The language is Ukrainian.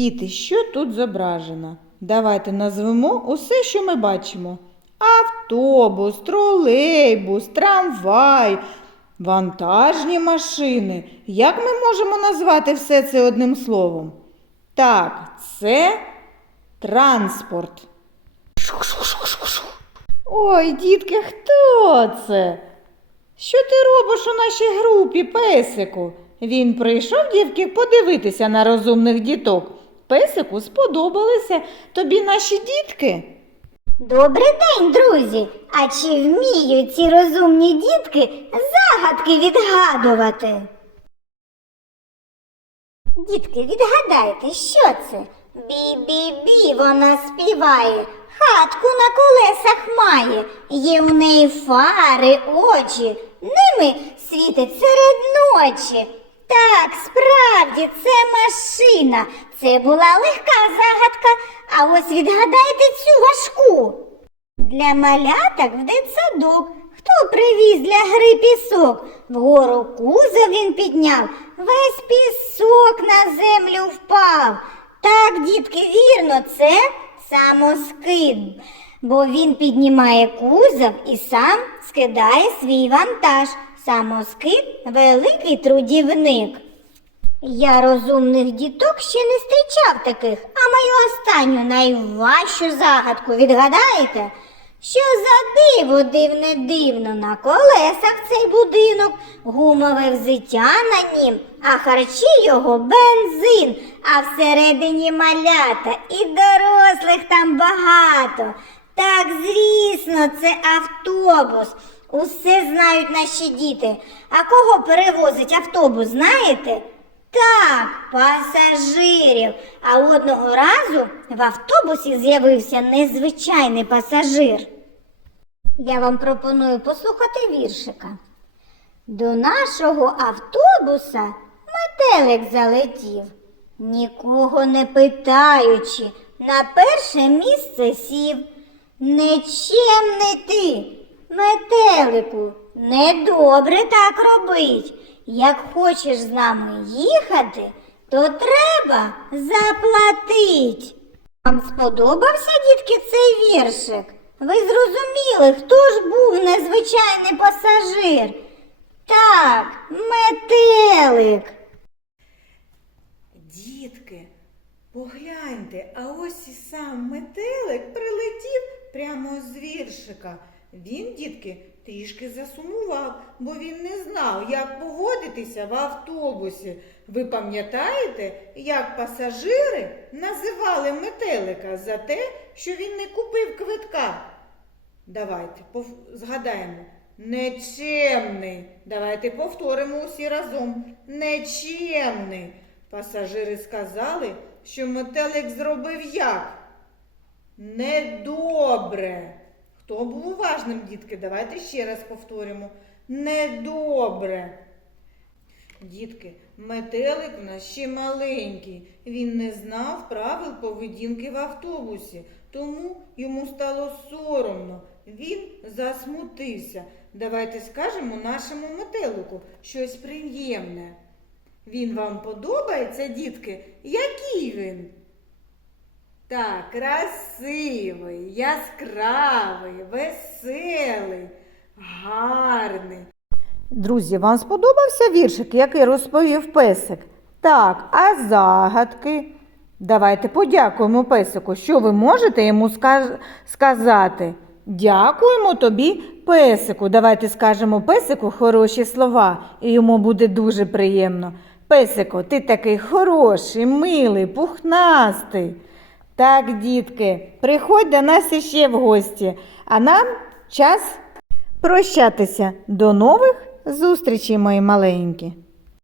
Діти, що тут зображено? Давайте назвемо усе, що ми бачимо: автобус, тролейбус, трамвай, вантажні машини. Як ми можемо назвати все це одним словом? Так, це транспорт. Ой, дітки, хто це? Що ти робиш у нашій групі, песику? Він прийшов, дівки, подивитися на розумних діток. Песику сподобалися тобі наші дітки. Добрий день, друзі! А чи вміють ці розумні дітки загадки відгадувати? Дітки, відгадайте, що це? Бі-бі-бі вона співає, хатку на колесах має, є в неї фари, очі, ними світить серед ночі. Так, справді, це машина. Це була легка загадка, а ось відгадайте цю важку. Для маляток в дитсадок. Хто привіз для гри пісок? Вгору кузов він підняв, весь пісок на землю впав. Так, дітки, вірно, це самоскид, бо він піднімає кузов і сам скидає свій вантаж. Самоскид великий трудівник. Я розумних діток ще не зустрічав таких, а мою останню найважчу загадку відгадаєте? Що за диво дивне дивно на колесах цей будинок, гумове взиття на нім, а харчі його бензин, а всередині малята і дорослих там багато. Так, звісно, це автобус. Усе знають наші діти. А кого перевозить автобус, знаєте? Так, пасажирів. А одного разу в автобусі з'явився незвичайний пасажир. Я вам пропоную послухати віршика. До нашого автобуса метелик залетів, нікого не питаючи, на перше місце сів. Нечемний ти, метелику, недобре так робить. Як хочеш з нами їхати, то треба заплатить. Вам сподобався, дітки, цей віршик? Ви зрозуміли, хто ж був незвичайний пасажир? Так, метелик. Дітки, погляньте, а ось і сам метелик прилетів прямо з віршика. Він, дітки, трішки засумував, бо він не знав, як поводитися в автобусі. Ви пам'ятаєте, як пасажири називали метелика за те, що він не купив квитка? Давайте згадаємо. Нечемний. Давайте повторимо усі разом. Нечемний. Пасажири сказали, що метелик зробив як? Недобре. Хто був уважним, дітки? Давайте ще раз повторимо. Недобре. Дітки, метелик у нас ще маленький. Він не знав правил поведінки в автобусі, тому йому стало соромно. Він засмутився. Давайте скажемо нашому метелику щось приємне. Він вам подобається, дітки? Який він? Так, красивий, яскравий, веселий, гарний. Друзі, вам сподобався віршик, який розповів песик? Так, а загадки? Давайте подякуємо песику. Що ви можете йому сказ- сказати? Дякуємо тобі, песику. Давайте скажемо песику хороші слова, і йому буде дуже приємно. Песику, ти такий хороший, милий, пухнастий. Так, дітки, приходь до нас іще в гості, а нам час прощатися. До нових зустрічей, мої маленькі.